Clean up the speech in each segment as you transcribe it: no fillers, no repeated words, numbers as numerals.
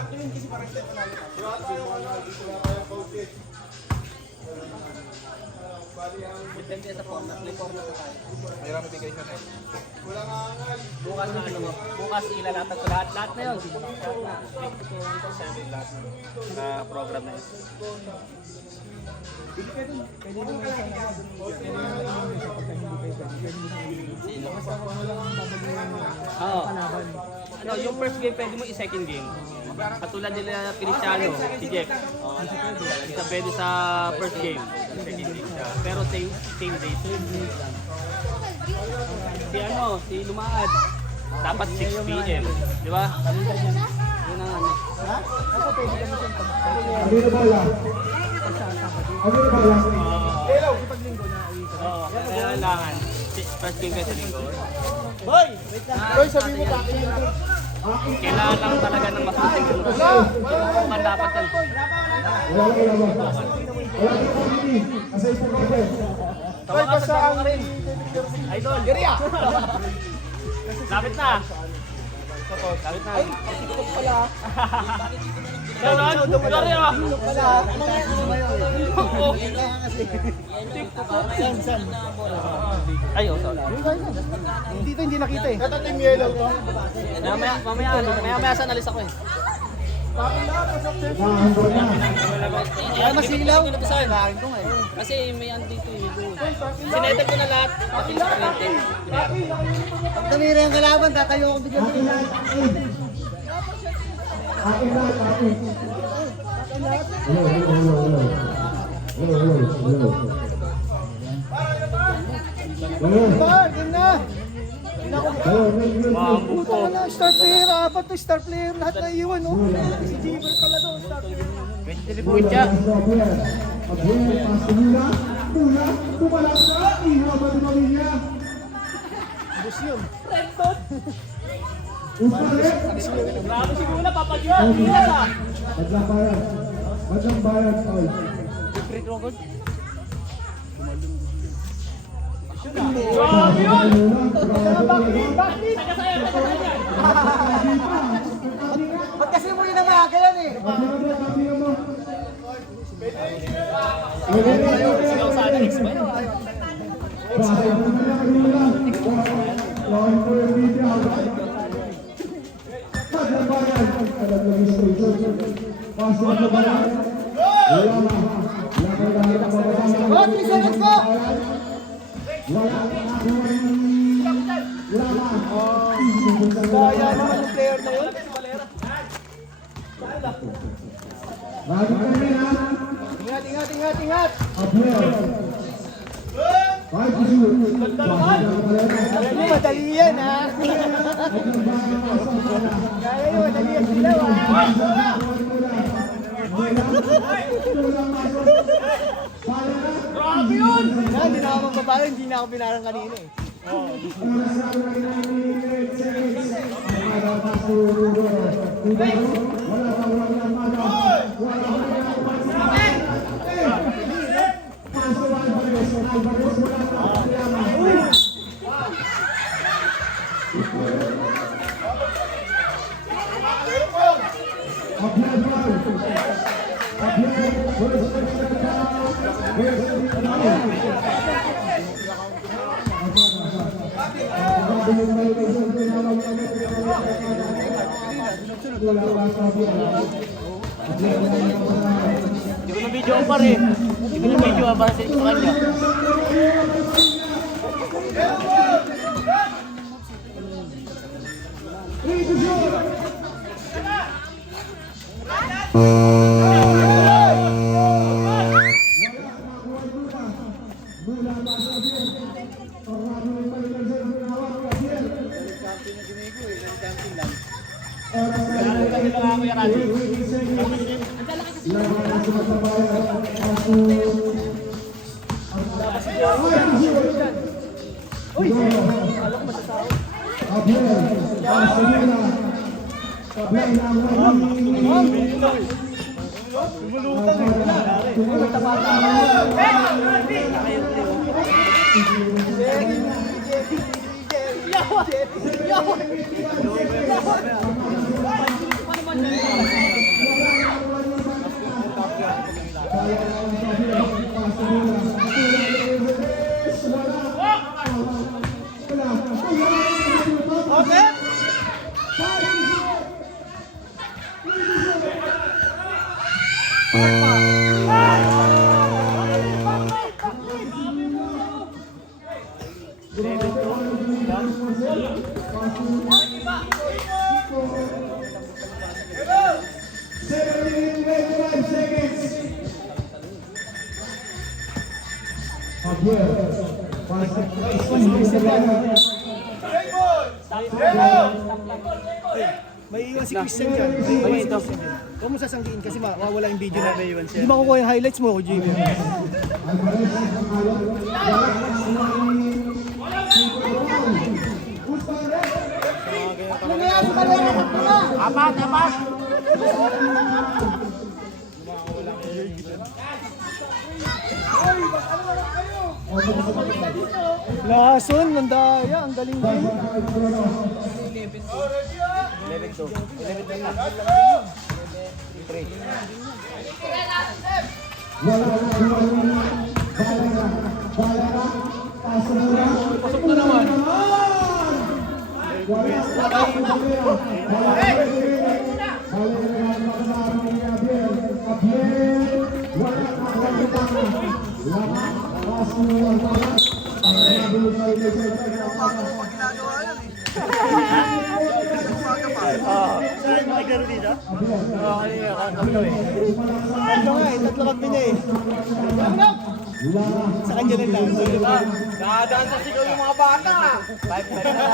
sakto yun kasi parang tayo panalo. Wala tayong coaches. Depende sa format. May format na tayo. Mayroon bigay siya eh. Wala nga nga. Bukas na ano mo. Bukas ilalatag ko lahat. Lahat na yun. Lahat na program na yun. Pwede naman sa Oo. Ano, yung first game pwede mo i-second game. Katulad nila Cristiano, si Jeff. Isa pwede sa first game. Second game siya. Pero same date. Si ano, si Lumaad. Dapat 6 PM. Di ba? Yun ang ano. Ha? Ako pwede kami sa Ano na ba yan? Ano na ba yan? Hello, ipaglinggo na uwi ka. Oo, kailangan. First game kayo sa linggo. Hoy! Wait lang. Hoy, sabi mo bakit yun? Kailangan lang talaga ng masuting group. Kung dapat yan. Wala. Wala ka committee. Kasi ito ka rin. Hoy, basta ang rin. Idol! Geriya! Lapit na! Lapit na! Ay, tiktok pala. Ganon? Sorry ah! Tiktok pala. San? Ay, oh, sorry. Dito hindi nakita eh. Ito team yellow to. Mamaya sa nalis ako eh. Nakahandol na. Ay, masilaw. Kailangan ko nga eh. Kasi may ano dito eh. Sinetag ko na lahat. Pati sa printed. Tamira yung kalaban, tatayo ako bigyan. Akin lahat. Akin lahat. Ganda! Mabuto. Wala, star player, apat to star player, lahat na iwan, no? Si Jiver pala doon, star player. 23 point siya. Bus yun. Bravo si Gula, papagyan. Bilas ah. Badlang bayan, Paul. Free throw goal. Grabe yun! Bakit? Ba't kasi mo yun ang maaga yan eh? Sigaw sana, X ba yun? Oh, 3 seconds po! Kaya naman yung player na yun. Ingat! Alam mo, madali yan ha. Kaya yun, madali yan sila ha. Grabe yun! Hindi na ako magbabago, hindi na ako binarang kanina eh. Hindi ko na video pa rin. Hindi ko na video para sa kanya. May iwan si Christian dyan. May iwan si Christian dyan. Huwag mo sasanggiin kasi mawawala yung video na may iwan siya. Hindi makukuha yung highlights mo, Jimmy. Apat, apat. Lason, mandaya, ang galing din. 11-2 na. Pasok na naman. Tatlo nga eh, tatlo kami na eh. Sa kanya lang lang. Nakadaan sa sigaw yung mga bata. 5-5 na.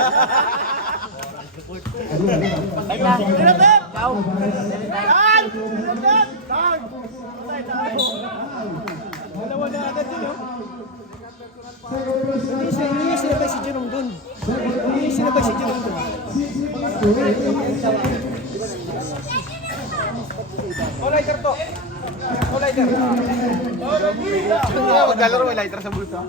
Dalawa na agad yun, oh. Hindi sinabay si Jerome dun. Hindi sinabay si Jerome dun. Lighter to. Lighter. Maglalaro may lighter sa bulsa.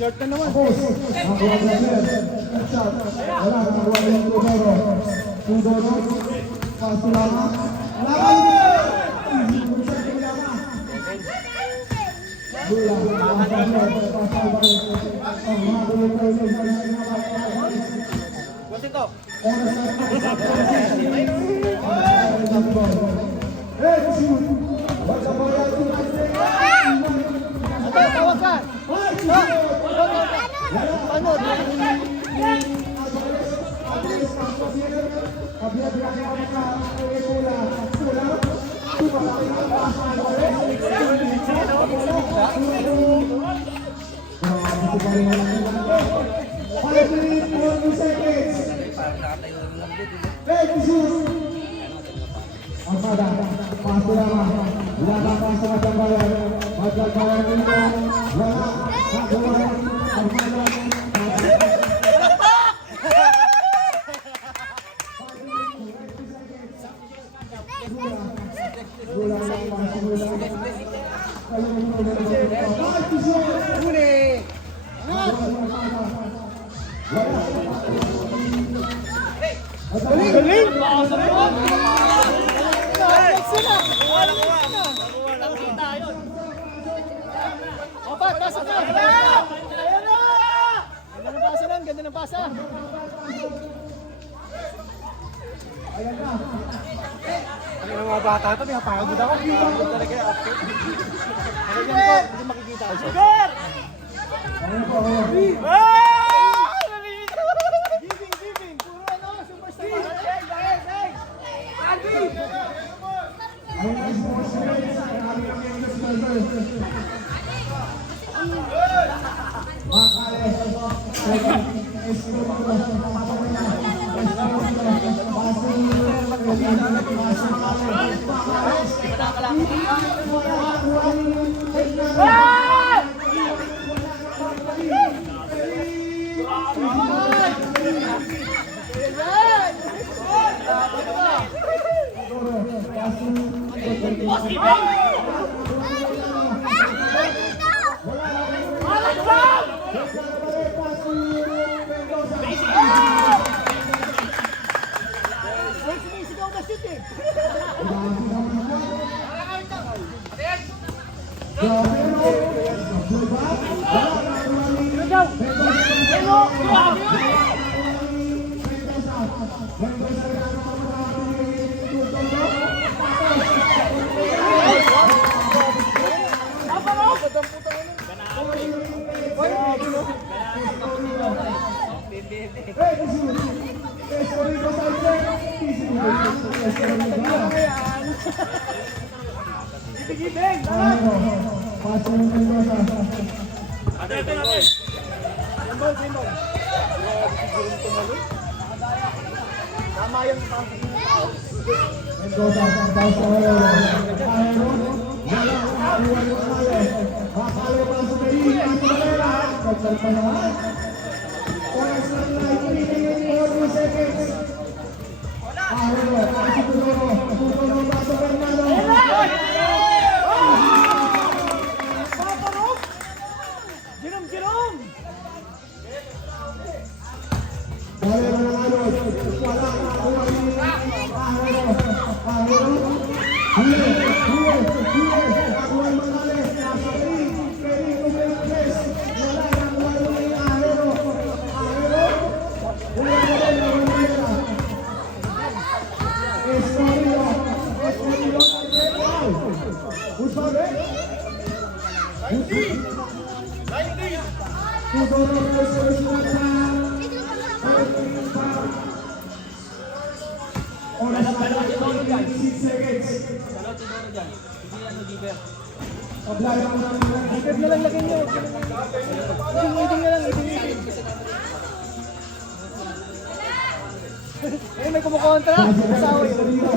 Short na naman. What's ito? Ate, tawag ka. Ano? Galing! Opa, pasok na! Ayan na! Ganda ng pasa lang, ganda ng pasa. Ano yung mga bata ito? Pinapagod ako. Pinapagod talaga yung outfit. Ano yan po? Hindi makikita ako. Sugar! Giving! Puro ano, superstar. Sigaw na shoot eh. Grabe, no? Abdul ba? Wala, nakakuha ni Mendoza. Mendoza na may kumukontra. Asawa yun.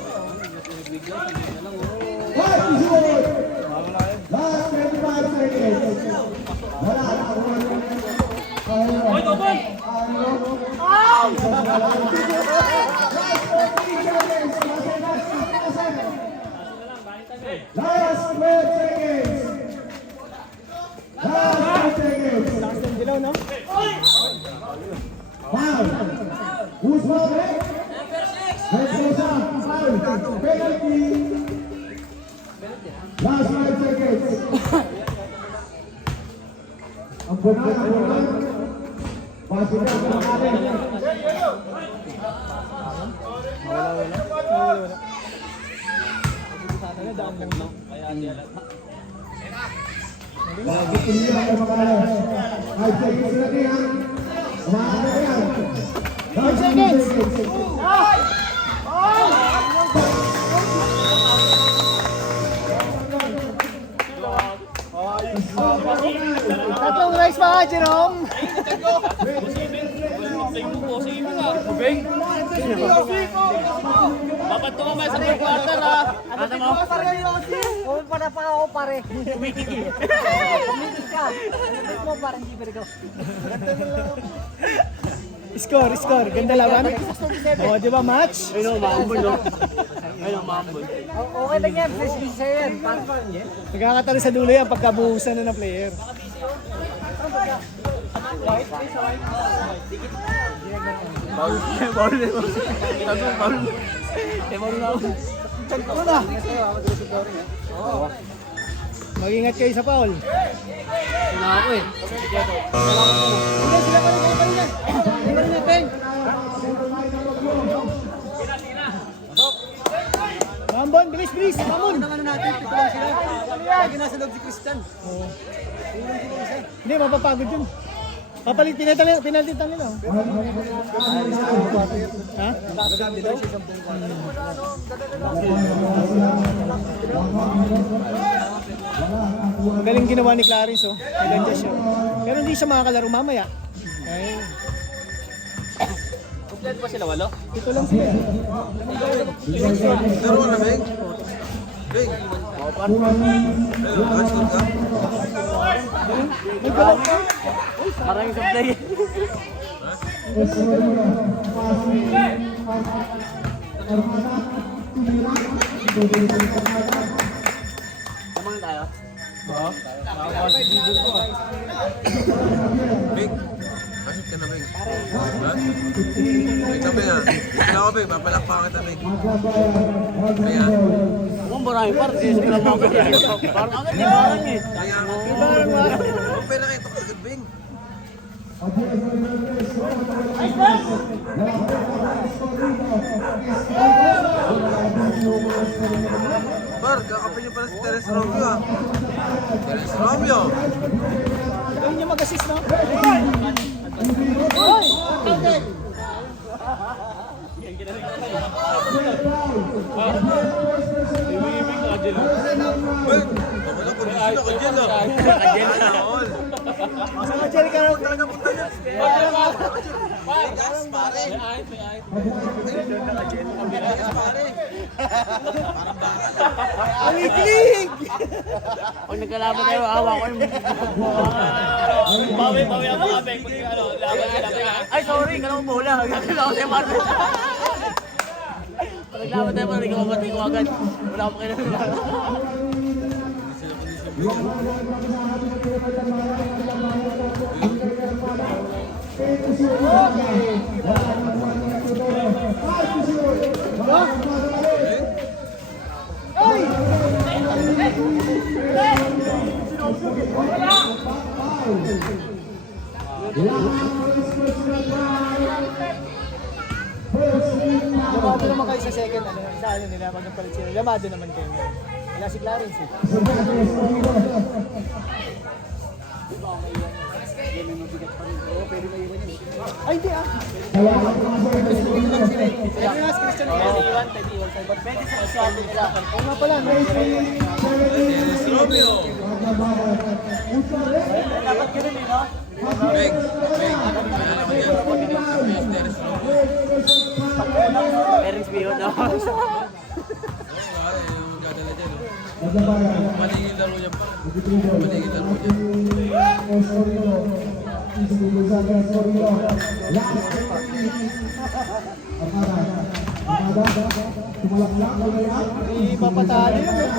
Hey, Last 12 seconds. Last 12 seconds. Lakas ng dilaw, no? Foul. Who's foul? Let's go, Sam. Foul. Penalty. Last 5 seconds. Ang bukas ang bukas. Pasok na ang kakalit. Gusto niyo ang makalas. 5 seconds lagi ha. Umakala yan. 5 seconds. Tatlong rice pa, Jerome! Babato ka ba sa fourth quarter ha? Ano mo? Oo, para pa ako pare. Kumikiki. Kumikit ka. Ano mo parang hindi pero Score, score. Ganda laban. O, di ba match? Ayun o, maambol no? Ayun o, maambol. Okay lang yan, please sa'yo yan. Paano pa yan? Nagkakatalo sa dulo yan pagkabuhusan na ng player. Baul na mo. Baul. Baul na ako. Mag-ingat kayo sa foul. Wala ako eh. Mambon, bilis, bilis. Mambon. Lagi nasa loob si Christian. Hindi, mapapagod yun. Papalit, pinalitan nila. Oh. Ha? Galing ginawa ni Clarence, oh. Naganda siya. Pero hindi siya makakalaro mamaya. Ay, Kompleto pa sila, walo? ito lang sila. Laro na, Beng. Beng. Nagdalaw ka. Parang yung play. Tamang tayo? Beng. Kasit ka na, Beng. Ha? Beng kami ha. Kaya ako, Beng. Papalakpakan kita, Beng. Kaya. Kung marami par, kasi sila mga parang agad di parang eh. Kaya. Ang pera kayo, ito kagad, Beng. Par, kakapin niyo pala si Teres Romeo ha. Teres Romeo. Galing niya mag-assist, no? Beng, ako na, kondisyon ako dyan ha. Nakagyan na. All. Sa Majel ka rin. Talaga punta niya. Gas, pare. Gas, pare. Aliklig! Pag nagkalaban tayo, awa ko yung... Bawi ako kape. Ano, laban. Ay, sorry, ganun mo hula. Ganun ako tayo, Marvel. Pag naglaban tayo, parang ikaw mamatay ko agad. Wala akong kinalaman. Lamado naman kayo sa second, ano, sa ano nila, pag nagpalit sila. Lamado naman kayo ngayon. Wala si Clarence eh. Ay, hindi ah. Kaya nga si Christian pwede iwan sa'yo. But pwede sa kasyato nila. Oo nga pala, no? Teres Romeo. Dapat ganun eh, no? Beng, Beng. Kaya naman yan. Teres Romeo. Parents Bihon na. Oo, pare, yung dadala dyan. Maligid laro niya pa. Maligid laro niya. Hindi mapatalo yun eh.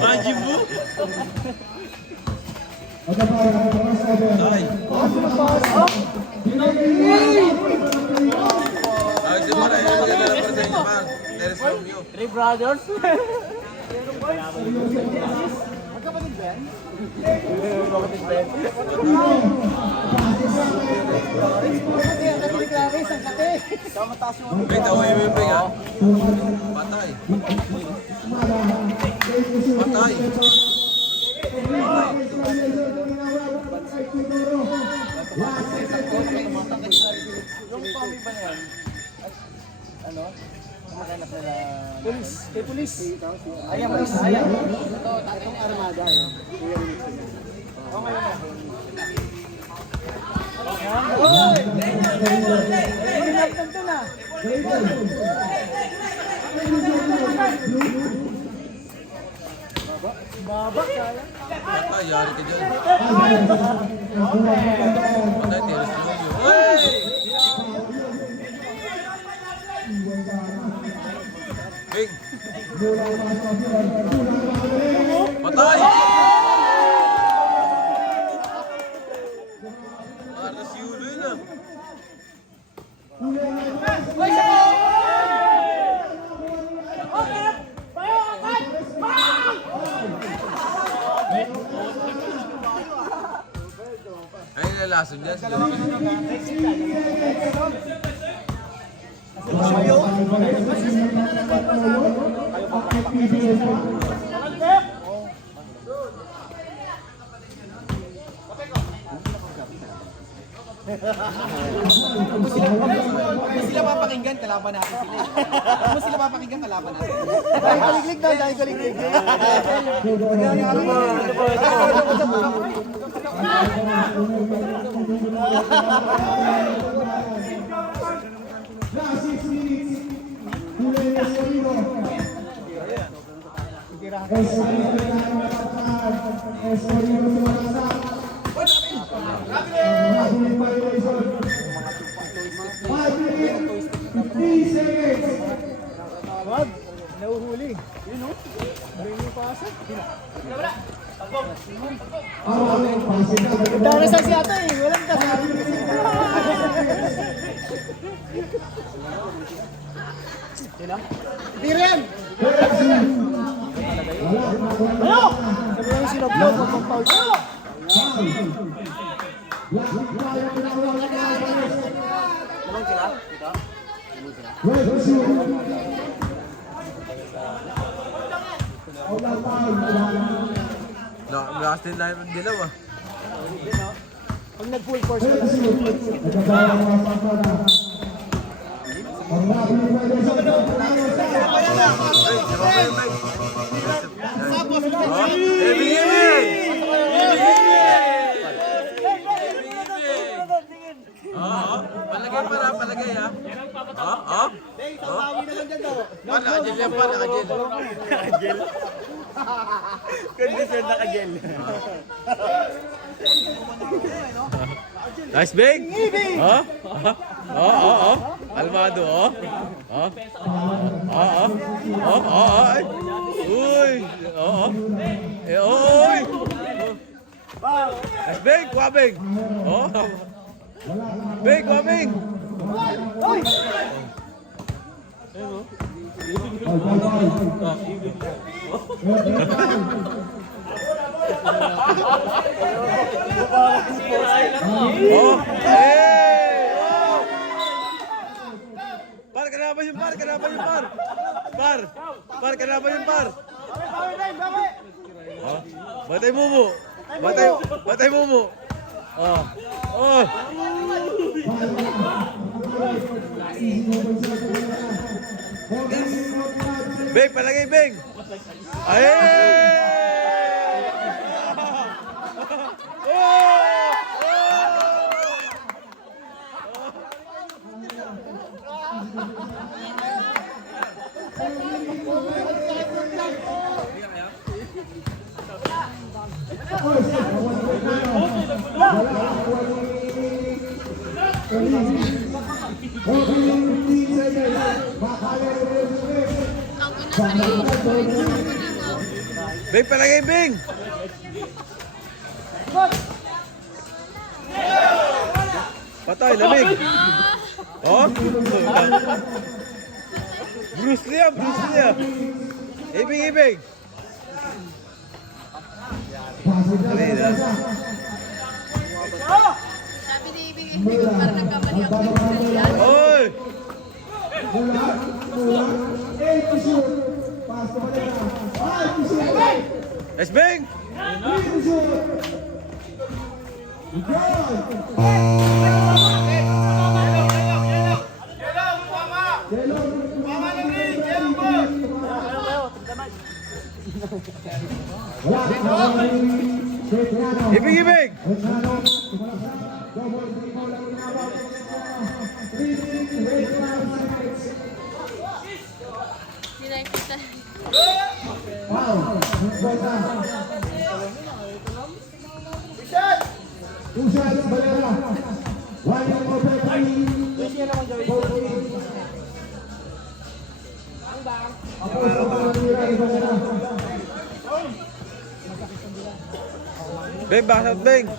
Majin mo? Ay, si Mar, ayun ka na lang para sa inyo, Mar. Teres Romeo. Three brothers. Wait, away mo yung ping, ha? Patay. Patay. Pulis, kay pulis. Ayan, pulis. Ayan. Itong armada. Patay, yari ka dyan. Patay, Teres Romeo. Hey! Bing! Patay! Para si Ulo yun, ah. Ay, nalason dyan. Kung sila papakinggan, kalaban natin sila. Kung sila papakinggan, kalaban natin. Dahil galiglig daw, dahil galiglig. Wag, nauhuli. Yun o. Bring yung pasok. Darasan si ate eh. Walang kasama. Hindi rin! Ano? Sabi lang sinoblow mo pang foul. Naman sila? Dito? Last in line ng dilaw, ah. Pag nag-full force ka lang. Palagay, ha? Par, nakagel yan, par, nakagel. Condition na ka-gel. Nice, Big! Almado, ay. Uy! Uy! Nice, Big! Kwabing! Big, kwabing! Hoy! Par, kenapa yung par? Kenapa yung par? Par, kenapa yung par? Batay Mumu. Batay Mumu. Beng, palagay, Beng. Ay! Bing, palagay, Bing! Patay, lamig! Oh? Bruce Lee ah, Bruce Lee ah! Ibing, ibing! Dali na. Sabi ni Ibig, parang nagkamali ako ng salyan. Oy! Yes, Bing! Ibig, ibig! Sinakita. Bing, bakit Bing?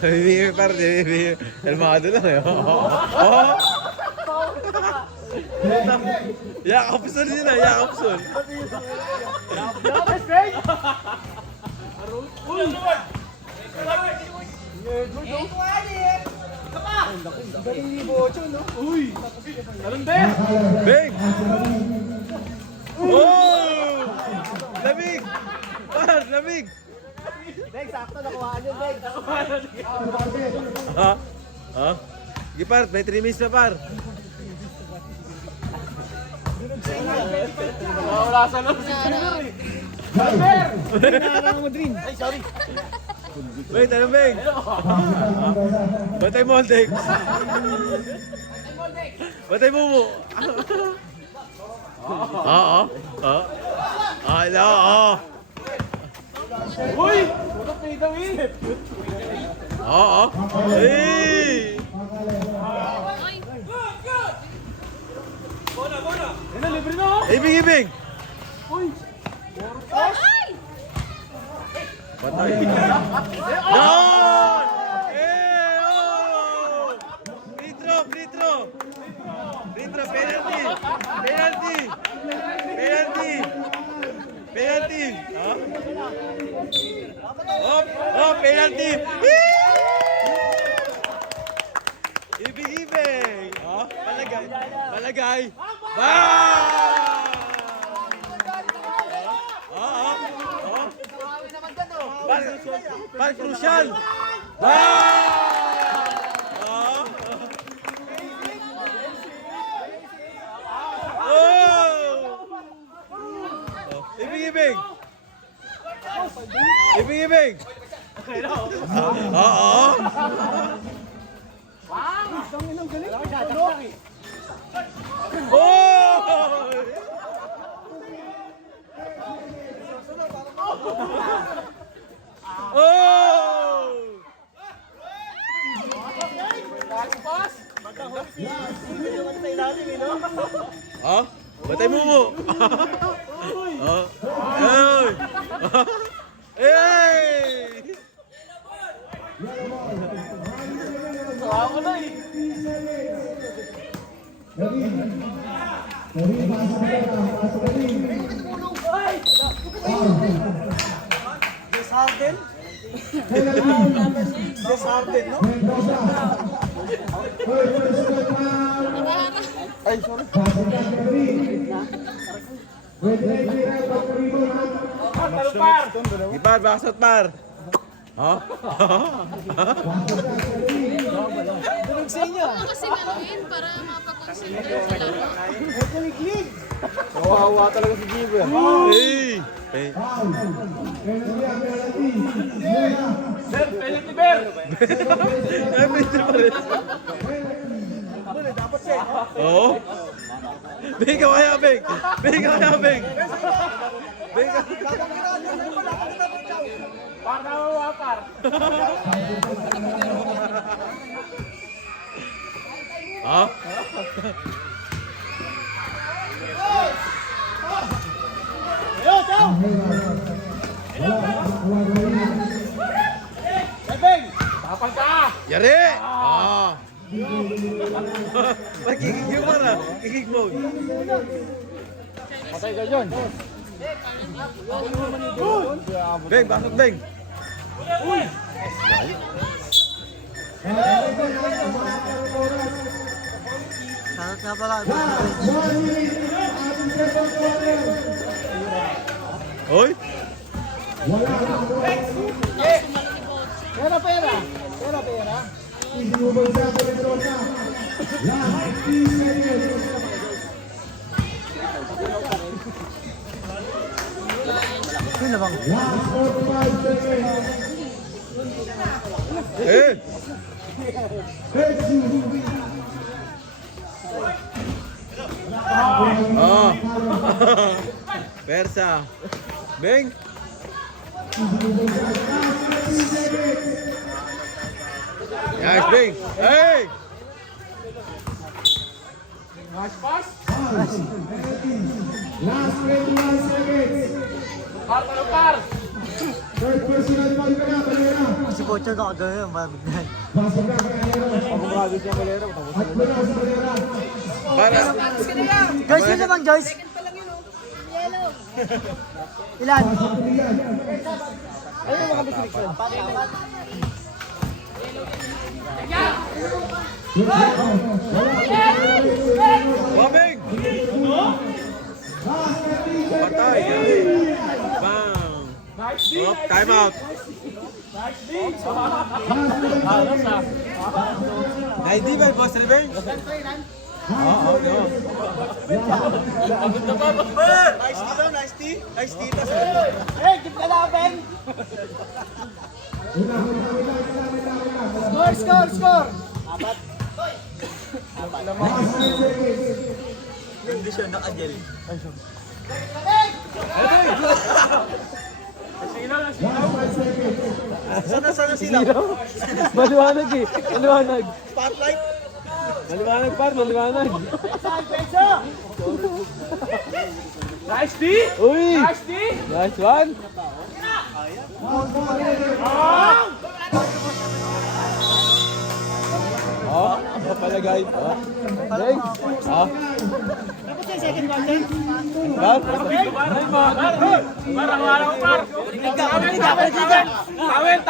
Bibigyan par, bibigyan. Kalmado lang eh. Oh! Yakapsul nila, yakapsul. Bing! Oh! Lamig! Par, lamig! Beg, sakto nakuhaan yun, Beg. Ha? Ha? Sige par, may 3 minutes na par. Wala sa loob si Nakakang mo, Drin. Ay, sorry. Wait, ano Bing? Batay Moldex. Batay Mumu. Oo. Oo. Ala, oo. Uy! Putok na idawin! Oo. Hey! Yan na, libre na oh! Ibing, ibing! Ay! Patay. Yan! Eh, oh! Free throw, free throw! Free throw, penalty! Penalty! Penalty! Penalty! Ha? Oh, oh, penalty! Ibig, ibig! Oh, palagay! Palagay! Bang! Oh, oh, oh! Pan crucial! Bang! Oh! Oh! Ibig, ibig! Ibig, ibig! Oo! Oh! Oh! Oh? Batay mo mo! Oh! Hey! Hey! Ako na eh! Desarden? Desarden, no? Ay, sorry. Gipar, baksot par! Ha? Tunog sa inyo. Ano kasi ganoin para mapag-concentrate sila? Ay, kaliglig. Kawawa talaga si Giver. Hey! Hey! Sir, penalty bear! Ay, pwede pa rin. Dapat siya. Oo? Bing, kaya Bing! Bing, kaya Bing! Ha? Yari! Ah! Magkikig mo na. Kikig mode. Patay ka dyan. Beng, bakit Beng? Shoutout nga pala. Hoy! Pera, pera. Pera, pera. Eh! Oh! Persa! Beng! Yes, Beng! Hey! Last 21 seconds. Third personal foul ka na, Valera. Si Pocho na kagano'n, mabignan. Pasok na kay Valera. At mula sa Valera. Para! Joyce, yun naman, Joyce. Second pa lang yun, oh. Yellow. Ilan? Ayun mga bisik-bisik. Wabeng! Patay! Bang! Oh, time out! Naidi ba yung boss revenge? Oo, oo. Hey, keep ka laban. Score, score, score. Maliwanag eh. Maliwanag. Maliwanag par, maliwanag. Saan, Penso? Nice D! Uy! Nice D! Nice one! Oh, ano pala guys? Oh. Beng! Oh. Dapat yung second one din. Par! Parang wala ko par! Tawel!